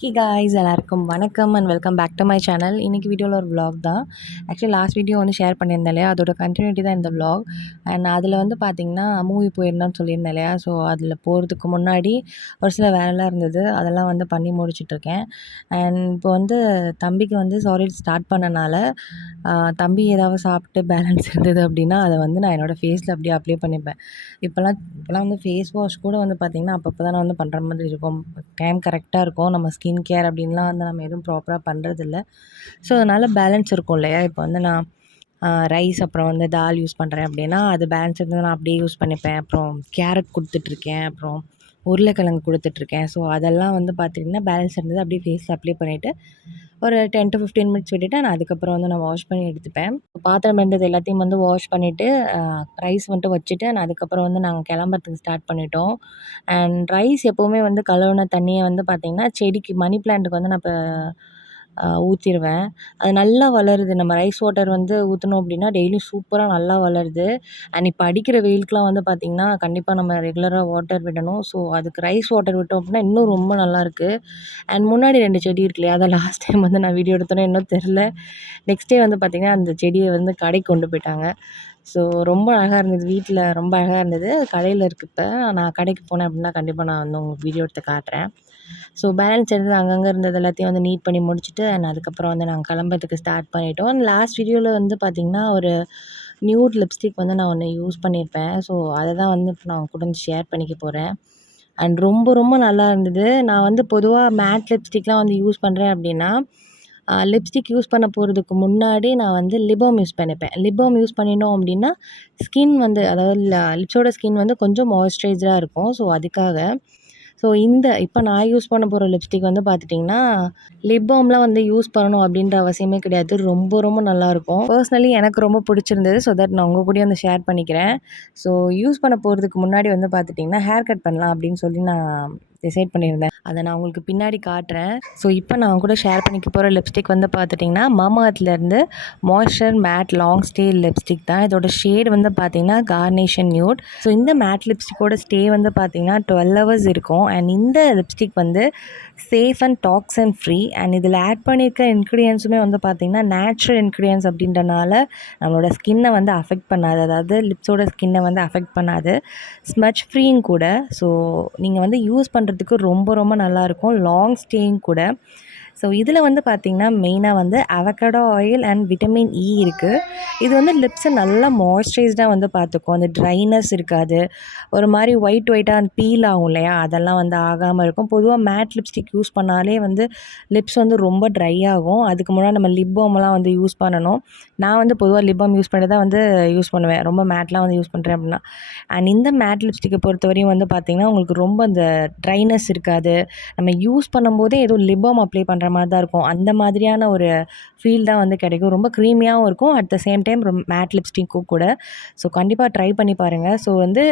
ஹே guys எல்லாருக்கும் வணக்கம் and welcome back to my channel. இன்றைக்கி வீடியோவில் ஒரு vlog தான். ஆக்சுவலி லாஸ்ட் வீடியோ வந்து ஷேர் பண்ணியிருந்தேன் இல்லையா, அதோட கண்டினியூட்டி தான் இந்த vlog. அண்ட் அதில் வந்து பார்த்திங்கன்னா மூவி போயிருந்தோன்னு சொல்லியிருந்தேன் இல்லையா, ஸோ அதில் போகிறதுக்கு முன்னாடி ஒரு சில வேலைலாம் இருந்தது, அதெல்லாம் வந்து பண்ணி முடிச்சிட்ருக்கேன். அண்ட் இப்போ வந்து தம்பிக்கு வந்து சாலிட் ஸ்டார்ட் பண்ணனால தம்பி ஏதாவது சாப்பிட்டு பேலன்ஸ் இருந்தது அப்படின்னா அதை வந்து நான் என்னோடய ஃபேஸில் அப்படியே அப்ளை பண்ணிப்பேன். இப்போலாம் வந்து ஃபேஸ் வாஷ் கூட வந்து பார்த்திங்கன்னா அப்பப்போ தான் நான் வந்து பண்ணுற மாதிரி இருக்கும். டைம் கரெக்டாக இருக்கும். நம்ம ஸ்கின் கேர் அப்படின்லாம் வந்து நம்ம எதுவும் ப்ராப்பராக பண்ணுறதில்ல. ஸோ அதனால் பேலன்ஸ் இருக்கும் இல்லையா, இப்போ வந்து நான் ரைஸ் அப்புறம் வந்து தால் யூஸ் பண்ணுறேன் அப்படின்னா அது பேலன்ஸ் இருந்தது நான் அப்படியே யூஸ் பண்ணிப்பேன். அப்புறம் கேரட் கொடுத்துட்ருக்கேன், அப்புறம் உருளைக்கிழங்கு கொடுத்துட்ருக்கேன். ஸோ அதெல்லாம் வந்து பார்த்திங்கன்னா பேலன்ஸ் இருந்தது அப்படியே ஃபேஸில் அப்ளை பண்ணிவிட்டு ஒரு 10 to 15 மினிட்ஸ் விட்டுட்டு நான் அதுக்கப்புறம் வந்து நான் வாஷ் பண்ணி எடுத்துப்பேன். பாத்திரம் இருந்தது எல்லாத்தையும் வந்து வாஷ் பண்ணிவிட்டு ரைஸ் மட்டும் வச்சுட்டு நான் அதுக்கப்புறம் வந்து நாங்கள் கிளம்புறதுக்கு ஸ்டார்ட் பண்ணிட்டோம். அண்ட் ரைஸ் எப்போவுமே வந்து கழுவுன தண்ணியை வந்து பார்த்திங்கன்னா செடிக்கு மணி பிளான்ட்டுக்கு வந்து நான் இப்போ ஊற்றிருவேன். அது நல்லா வளருது. நம்ம ரைஸ் வாட்டர் வந்து ஊற்றினோம் அப்படின்னா டெய்லியும் சூப்பராக நல்லா வளருது. அண்ட் இப்போ அடிக்கிற வெயிலுக்குலாம் வந்து பார்த்திங்கன்னா கண்டிப்பாக நம்ம ரெகுலராக வாட்டர் விடணும். ஸோ அதுக்கு ரைஸ் வாட்டர் விட்டோம் அப்படின்னா இன்னும் ரொம்ப நல்லாயிருக்கு. அண்ட் முன்னாடி 2 செடி இருக்கு இல்லையா, அதை லாஸ்ட் டைம் வந்து நான் வீடியோ எடுத்தோன்னே இன்னும் தெரில. நெக்ஸ்ட் டே வந்து பார்த்திங்கன்னா அந்த செடியை வந்து கடைக்கு கொண்டு போயிட்டாங்க. ஸோ ரொம்ப அழகாக இருந்தது. வீட்டில் ரொம்ப அழகாக இருந்தது. கடையில் இருக்குது. இப்போ நான் கடைக்கு போனேன் அப்படின்னா கண்டிப்பாக நான் வந்து உங்களுக்கு வீடியோ எடுத்து காட்டுறேன். ஸோ பேலன்ஸ் இருந்தது அங்கங்கே இருந்தது எல்லாத்தையும் வந்து நீட் பண்ணி முடிச்சுட்டு அண்ட் அதுக்கப்புறம் வந்து நாங்கள் கிளம்புறதுக்கு ஸ்டார்ட் பண்ணிட்டோம். அண்ட் லாஸ்ட் வீடியோவில் வந்து பார்த்திங்கன்னா ஒரு நியூட் லிப்ஸ்டிக் வந்து நான் ஒன்று யூஸ் பண்ணியிருப்பேன். ஸோ அதை தான் வந்து இப்போ நான் கூட வந்து ஷேர் பண்ணிக்க போகிறேன். அண்ட் ரொம்ப ரொம்ப நல்லா இருந்தது. நான் வந்து பொதுவாக மேட் லிப்ஸ்டிக்லாம் வந்து யூஸ் பண்ணுறேன் அப்படின்னா லிப்ஸ்டிக் யூஸ் பண்ண போகிறதுக்கு முன்னாடி நான் வந்து லிப் பாம் யூஸ் பண்ணிப்பேன். லிப் பாம் யூஸ் பண்ணினோம் அப்படின்னா ஸ்கின் வந்து அதாவது லிப்ஸோட ஸ்கின் வந்து கொஞ்சம் மாய்ஸ்சரைஸ்டாக இருக்கும். ஸோ அதுக்காக இப்போ நான் யூஸ் பண்ண போகிற லிப்ஸ்டிக் வந்து பார்த்துட்டிங்கன்னா லிப் பாம்லாம் வந்து யூஸ் பண்ணணும் அப்படின்ற அவசியமே கிடையாது. ரொம்ப ரொம்ப நல்லாயிருக்கும். பர்சனலி எனக்கு ரொம்ப பிடிச்சிருந்தது. ஸோ தட் நான் உங்கள் கூடயும் வந்து ஷேர் பண்ணிக்கிறேன். ஸோ யூஸ் பண்ண போகிறதுக்கு முன்னாடி வந்து பார்த்துட்டிங்கன்னா ஹேர் கட் பண்ணலாம் அப்படின்னு சொல்லி நான் டிசைட் பண்ணியிருந்தேன். அதை நான் உங்களுக்கு பின்னாடி காட்டுறேன். ஸோ இப்போ நான் கூட ஷேர் பண்ணிக்க போகிற லிப்ஸ்டிக் வந்து பார்த்துட்டிங்கன்னா மாமாஅர்த்லேருந்து moisture matte long stay lipstick தான். இதோட ஷேட் வந்து பார்த்திங்கன்னா கார்னேஷன் நியூட். ஸோ இந்த மேட் லிப்ஸ்டிக்கோட ஸ்டே வந்து பார்த்திங்கன்னா 12 ஹவர்ஸ் இருக்கும். அண்ட் இந்த லிப்ஸ்டிக் வந்து safe and toxin free. And இதில் ஆட் பண்ணியிருக்க இன்க்ரீடியன்ஸுமே வந்து பார்த்திங்கன்னா நேச்சுரல் இன்க்ரீடியன்ஸ் அப்படின்றனால நம்மளோட ஸ்கின்னை வந்து அஃபெக்ட் பண்ணாது. அதாவது லிப்ஸோட ஸ்கின்னை வந்து அஃபெக்ட் பண்ணாது. ஸ்மட்ச் ஃப்ரீயும் கூட. ஸோ நீங்கள் வந்து யூஸ் பண்ணுறதுக்கு ரொம்ப ரொம்ப நல்லாயிருக்கும். லாங் ஸ்டேயிங் கூட. ஸோ இதில் வந்து பார்த்திங்கன்னா மெயினாக வந்து avocado oil and vitamin E இருக்குது. இது வந்து லிப்ஸை நல்லா மாய்ஸ்சரைஸ்டாக வந்து பார்த்துக்கும். அந்த ட்ரைனஸ் இருக்காது. ஒரு மாதிரி ஒயிட்டாக பீல் ஆகும் இல்லையா, அதெல்லாம் வந்து ஆகாமல் இருக்கும். பொதுவாக மேட் லிப்ஸ்டிக் யூஸ் பண்ணாலே வந்து லிப்ஸ் வந்து ரொம்ப ட்ரை ஆகும். அதுக்கு முன்னாடி நம்ம லிப் பாம்லாம் வந்து யூஸ் பண்ணணும். நான் வந்து பொதுவாக லிப் பாம் யூஸ் பண்ணி தான் வந்து யூஸ் பண்ணுவேன், ரொம்ப மேட்லாம் வந்து யூஸ் பண்ணுறேன் அப்படின்னா. அண்ட் இந்த மேட் லிப்ஸ்டிக்கை பொறுத்தவரையும் வந்து பார்த்திங்கன்னா உங்களுக்கு ரொம்ப அந்த ட்ரைனஸ் இருக்காது. நம்ம யூஸ் பண்ணும்போதே ஏதோ லிப் பாம் அப்ளை பண்ணுற மாதிரி தான் இருக்கும். அந்த மாதிரியான ஒரு ஃபீல் தான் வந்து கிடைக்கும். ரொம்ப க்ரீமியாகவும் இருக்கும். At the same time matte லிப்ஸ்டிக்கும் கூட. ஸோ கண்டிப்பாக ட்ரை பண்ணி பாருங்கள். ஸோ வந்து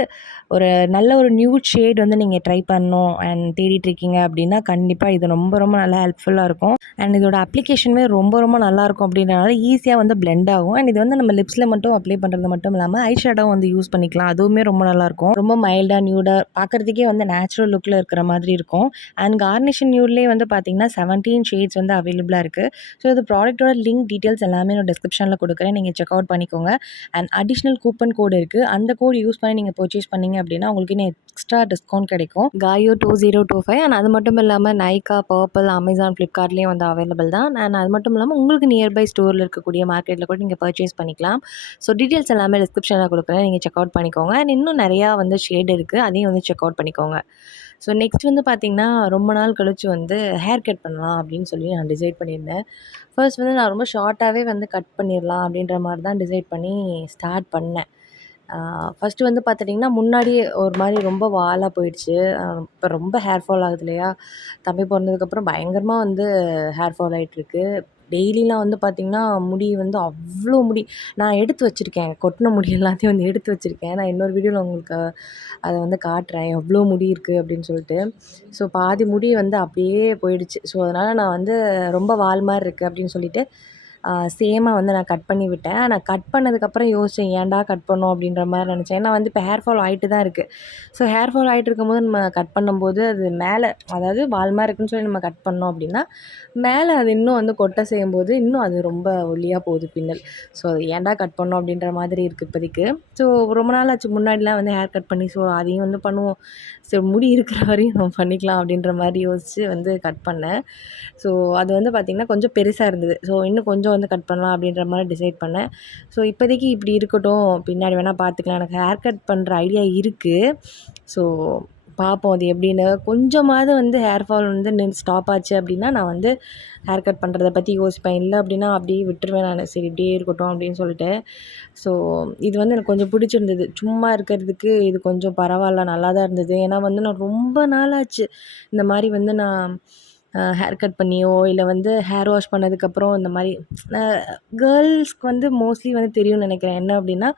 ஒரு நல்ல ஒரு நியூட் ஷேட் வந்து நீங்கள் ட்ரை பண்ணணும் அண்ட் தேடிட்டுருக்கீங்க அப்படின்னா கண்டிப்பாக இது ரொம்ப ரொம்ப நல்லா ஹெல்ப்ஃபுல்லாக இருக்கும். அண்ட் இதோட அப்ளிகேஷனுமே ரொம்ப ரொம்ப நல்லாயிருக்கும். அப்படின்றனால ஈஸியாக வந்து பிளெண்ட் ஆகும். அண்ட் இது வந்து நம்ம லிப்ஸில் மட்டும் அப்ளை பண்ணுறது மட்டும் இல்லாமல் ஐ ஷேடோ வந்து யூஸ் பண்ணிக்கலாம். அதுவுமே ரொம்ப நல்லாயிருக்கும். ரொம்ப மைல்டாக நியூடாக பார்க்குறதுக்கே வந்து நேச்சுரல் லுக்கில் இருக்கிற மாதிரி இருக்கும். அண்ட் கார்னிஷன் நியூட்லேயே வந்து பார்த்திங்கன்னா 17 ஷேட்ஸ் வந்து அவைலபிளாக இருக்குது. ஸோ இது ப்ராடக்ட்டோட லிங்க் டீட்டெயில்ஸ் எல்லாமே நான் டிஸ்கிரிப்ஷனில் கொடுக்குறேன். நீங்கள் செக் அவுட் பண்ணிக்கோங்க. அண்ட் அடிஷ்னல் கூப்பன் கோடு இருக்குது. அந்த கோட் யூஸ் பண்ணி நீங்கள் பர்ச்சேஸ் பண்ணிங்க அப்படின்னா உங்களுக்கு இன்னும் எக்ஸ்ட்ரா டிஸ்கவுண்ட் கிடைக்கும். காயோ 2025. அண்ட் அது மட்டும் இல்லாமல் நைகா, பர்பிள், அமேசான், ஃப்ளிப்கார்ட்லேயும் வந்து அவைலபிள் தான். அண்ட் அது மட்டும் இல்லாமல் உங்களுக்கு நியர்பை ஸ்டோரில் இருக்கக்கூடிய மார்க்கெட்டில் கூட நீங்கள் பர்ச்சேஸ் பண்ணிக்கலாம். ஸோ டீட்டெயில்ஸ் எல்லாமே டிஸ்கிரிப்ஷனில் கொடுக்குறேன். நீங்கள் செக் அவுட் பண்ணிக்கோங்க. அண்ட் இன்னும் நிறையா வந்து ஷேட் இருக்குது, அதையும் வந்து செக் அவுட் பண்ணிக்கோங்க. ஸோ நெக்ஸ்ட் வந்து பார்த்திங்கன்னா ரொம்ப நாள் கழித்து வந்து ஹேர் கட் பண்ணலாம் அப்படின்னு சொல்லி நான் டிசைட் பண்ணியிருந்தேன். ஃபர்ஸ்ட் வந்து நான் ரொம்ப ஷார்ட்டாகவே வந்து கட் பண்ணிடலாம் அப்படின்ற மாதிரி தான் டிசைட் பண்ணி ஸ்டார்ட் பண்ணேன். ஃபஸ்ட்டு வந்து பார்த்துட்டிங்கன்னா முன்னாடியே ஒரு மாதிரி ரொம்ப வாலாக போயிடுச்சு. இப்போ ரொம்ப ஹேர் ஃபால் ஆகுது இல்லையா, தம்பி பிறந்ததுக்கப்புறம் பயங்கரமாக வந்து ஹேர் ஃபால் ஆகிட்டுருக்கு. டெய்லிலாம் வந்து பார்த்திங்கன்னா முடி வந்து அவ்வளோ முடி நான் எடுத்து வச்சுருக்கேன். கொட்டின முடி எல்லாத்தையும் வந்து எடுத்து வச்சுருக்கேன். நான் இன்னொரு வீடியோவில் உங்களுக்கு அதை வந்து காட்டுறேன் எவ்வளோ முடி இருக்குது அப்படின்னு சொல்லிட்டு. ஸோ பாதி முடி வந்து அப்படியே போயிடுச்சு. ஸோ அதனால் நான் வந்து ரொம்ப வால் மாதிரி இருக்குது அப்படின்னு சொல்லிட்டு சேமாக வந்து நான் கட் பண்ணி விட்டேன். நான் கட் பண்ணதுக்கப்புறம் யோசித்தேன், ஏன்டா கட் பண்ணோம் அப்படின்ற மாரி நினச்சேன். ஏன்னா வந்து இப்போ ஹேர் ஃபால் ஆகிட்டு தான் இருக்குது. ஸோ ஹேர் ஃபால் ஆகிட்டு இருக்கும்போது நம்ம கட் பண்ணும்போது அது மேலே, அதாவது வால் மாரி இருக்குன்னு சொல்லி நம்ம கட் பண்ணோம் அப்படின்னா, மேலே அது இன்னும் வந்து கொட்ட செய்யும்போது இன்னும் அது ரொம்ப ஒல்லியா போகுது பின்னல். ஸோ அது ஏன்டா கட் பண்ணோம் அப்படின்ற மாதிரி இருக்குது இப்போதைக்கு. ஸோ ரொம்ப நாள் ஆச்சு முன்னாடிலாம் வந்து ஹேர் கட் பண்ணி. ஸோ அதையும் வந்து பண்ணுவோம். ஸோ முடி இருக்கிற வரையும் நம்ம பண்ணிக்கலாம் அப்படின்ற மாரி யோசித்து வந்து கட் பண்ணேன். ஸோ அது வந்து பார்த்திங்கன்னா கொஞ்சம் பெருசாக இருந்தது. ஸோ இன்னும் கொஞ்சம் வந்து கட் பண்ணலாம் அப்படின்ற மாரி டிசைட் பண்ணேன். ஸோ இப்போதைக்கு இப்படி இருக்கட்டும், பின்னாடி வேணால் பார்த்துக்கலாம். எனக்கு ஹேர் கட் பண்ணுற ஐடியா இருக்குது. ஸோ பார்ப்போம் அது எப்படின்னு. கொஞ்சமாவது வந்து ஹேர் ஃபால் வந்து ஸ்டாப் ஆச்சு அப்படின்னா, நான் வந்து ஹேர் கட் பண்ணுறத பற்றி யோசிப்பேன். இல்லை அப்படின்னா அப்படியே விட்டுருவேன் நான். சரி இப்படியே இருக்கட்டும் அப்படின்னு சொல்லிட்டு. ஸோ இது வந்து எனக்கு கொஞ்சம் பிடிச்சிருந்தது. சும்மா இருக்கிறதுக்கு இது கொஞ்சம் பரவாயில்ல, நல்லா தான் இருந்தது. ஏன்னா வந்து நான் ரொம்ப நாளாச்சு இந்த மாரி வந்து நான் ஹேர் கட் பண்ணியோ, இல்லை வந்து ஹேர் வாஷ் பண்ணதுக்கப்புறம் இந்த மாரி கேர்ள்ஸ்க்கு வந்து மோஸ்ட்லி வந்து தெரியும்னு நினைக்கிறேன். என்ன அப்படின்னா,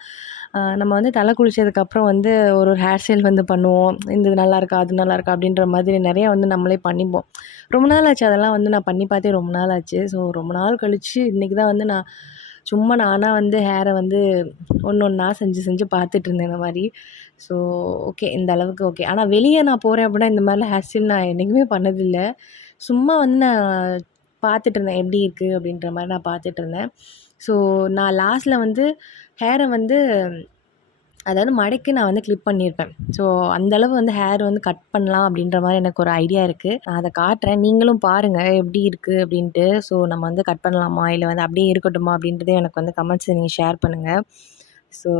நம்ம வந்து தலை குளிச்சதுக்கப்புறம் வந்து ஒரு ஒரு ஹேர் ஸ்டைல் வந்து பண்ணுவோம். இந்த இது நல்லாயிருக்கா, அது நல்லாயிருக்கா அப்படின்ற மாதிரி நிறையா வந்து நம்மளே பண்ணிப்போம். ரொம்ப நாள் ஆச்சு அதெல்லாம் வந்து நான் பண்ணி பார்த்தே ரொம்ப நாள் ஆச்சு. ஸோ ரொம்ப நாள் கழிச்சு இன்றைக்கி தான் வந்து நான் சும்மா நானா வந்து ஹேரை வந்து ஒன்று ஒன்றா செஞ்சு செஞ்சு பார்த்துட்ருந்தேன் இந்த மாரி. ஸோ ஓகே, இந்த அளவுக்கு ஓகே. ஆனால் வெளியே நான் போகிறேன் அப்படின்னா இந்த மாதிரிலாம் ஹேர் ஸ்டைல் நான் என்றைக்குமே பண்ணதில்ல. சும்மா வந்து நான் பார்த்துட்ருந்தேன் எப்படி இருக்குது அப்படின்ற மாரி நான் பார்த்துட்ருந்தேன். ஸோ நான் லாஸ்ட்டில் வந்து ஹேரை வந்து, அதாவது மடக்கி நான் வந்து கிளிப் பண்ணியிருப்பேன். ஸோ அந்த அளவு வந்து ஹேர் வந்து கட் பண்ணலாம் அப்படின்ற மாரி எனக்கு ஒரு ஐடியா இருக்குது. நான் அத காட்டுறேன். நீங்களும் பாருங்கள் எப்படி இருக்குது அப்படின்ட்டு. ஸோ நம்ம வந்து கட் பண்ணலாமா? இல்லை வந்து அப்படியே இருக்கட்டுமா? அப்படின்றத எனக்கு வந்து கமெண்ட்ஸில் நீங்கள் ஷேர் பண்ணுங்கள். ஸோ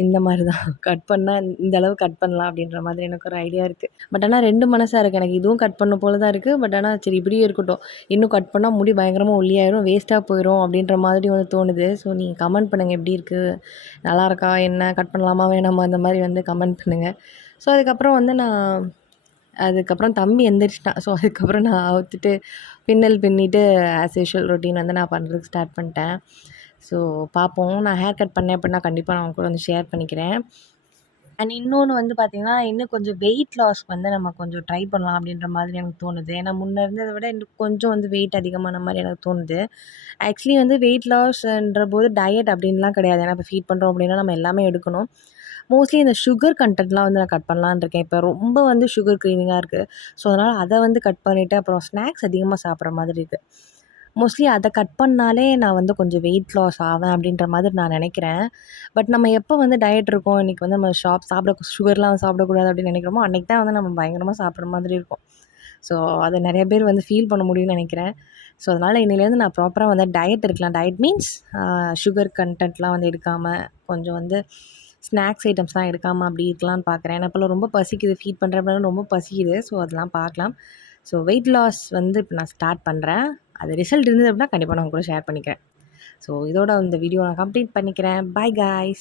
இந்த மாரி தான் கட் பண்ணா இந்த அளவு கட் பண்ணலாம் அப்படின்ற மாதிரி எனக்கு ஒரு ஐடியா இருக்குது. பட் ஆனால் 2 மனசா இருக்குது. எனக்கு இதுவும் கட் பண்ணணும் போல தான் இருக்குது. பட் ஆனால் சரி இப்படியே இருக்கட்டும். இன்னும் கட் பண்ணா முடி பயங்கரமா ஒல்லியாயிரும், வேஸ்ட்டா போயிரும் அப்படின்ற மாதிரி வந்து தோணுது. ஸோ நீங்க கமெண்ட் பண்ணுங்க எப்படி இருக்குது? நல்லாயிருக்கா? என்ன கட் பண்ணலாமா? வேணாமா? அந்த மாரி வந்து கமெண்ட் பண்ணுங்க. ஸோ அதுக்கப்புறம் வந்து அதுக்கப்புறம் தம்பி எந்திரிச்சிட்டான். ஸோ அதுக்கப்புறம் நான் அவுத்துட்டு பின்னல் பின்னிட்டு ஆஸ் யூசுவல் ரொட்டீன் வந்து நான் பண்ணுறதுக்கு ஸ்டார்ட் பண்ணிட்டேன். ஸோ பார்ப்போம். நான் ஹேர் கட் பண்ணேன் அப்படின்னா கண்டிப்பாக நான் உங்க கூட வந்து ஷேர் பண்ணிக்கிறேன். அண்ட் இன்னொன்று வந்து பார்த்திங்கன்னா, இன்னும் கொஞ்சம் வெயிட் லாஸ்க்கு வந்து நம்ம கொஞ்சம் ட்ரை பண்ணலாம் அப்படின்ற மாதிரி எனக்கு தோணுது. ஏன்னா முன்ன இருந்தத விட இன்னும் கொஞ்சம் வந்து வெயிட் அதிகமான மாரி எனக்கு தோணுது. ஆக்சுவலி வந்து வெயிட் லாஸ்ன்ற போது டயட் அப்படின்லாம் கிடையாது. ஏன்னா இப்போ ஃபீட் பண்ணுறோம் அப்படின்னா நம்ம எல்லாமே எடுக்கணும். மோஸ்ட்லி இந்த சுகர் கன்டென்ட்லாம் வந்து நான் கட் பண்ணலான்னு இருக்கேன். இப்போ ரொம்ப வந்து சுகர் கிரேவிங்கா இருக்குது. ஸோ அதனால் அத வந்து கட் பண்ணிவிட்டு, அப்புறம் ஸ்நாக்ஸ் அதிகமாக சாப்பிட்ற மாதிரி இருக்குது. மோஸ்ட்லி அத கட் பண்ணாலே நான் வந்து கொஞ்சம் வெயிட் லாஸ் ஆவேன் அப்படின்ற மாதிரி நான் நினைக்கிறேன். பட் நம்ம எப்போ வந்து டயட் இருக்கோம், இன்றைக்கி வந்து நம்ம சுகர்லாம் சாப்பிடக்கூடாது அப்படின்னு நினைக்கிறோமோ, அன்றைக்கி தான் வந்து நம்ம பயங்கரமாக சாப்பிட்ற மாதிரி இருக்கும். ஸோ அத நெறைய பேர் வந்து ஃபீல் பண்ண முடியும்னு நினைக்கிறேன். ஸோ அதனால் இன்னையிலேருந்து நான் ப்ராப்பரா வந்து டயட் இருக்கலாம். டயட் மீன்ஸ் சுகர் கன்டென்ட்லாம் வந்து எடுக்காம, கொஞ்சம் வந்து ஸ்நாக்ஸ் ஐட்டம்ஸ்லாம் எடுக்காம அப்படி இருக்கலான்னு பார்க்குறேன். ஏன்னா இப்போலாம் ரொம்ப பசிக்குது. ஃபீட் பண்ணுறேன் அப்படின்னா ரொம்ப பசிக்குது. ஸோ அதெல்லாம் பார்க்கலாம். ஸோ வெயிட் லாஸ் வந்து இப்போ நான் ஸ்டார்ட் பண்ணுறேன். அது ரிசல்ட் இருந்தது அப்படின்னா கண்டிப்பாக நான் உங்க கூட ஷேர் பண்ணிக்கிறேன். ஸோ இதோட இந்த வீடியோ நான் கம்ப்ளீட் பண்ணிக்கிறேன். Bye guys.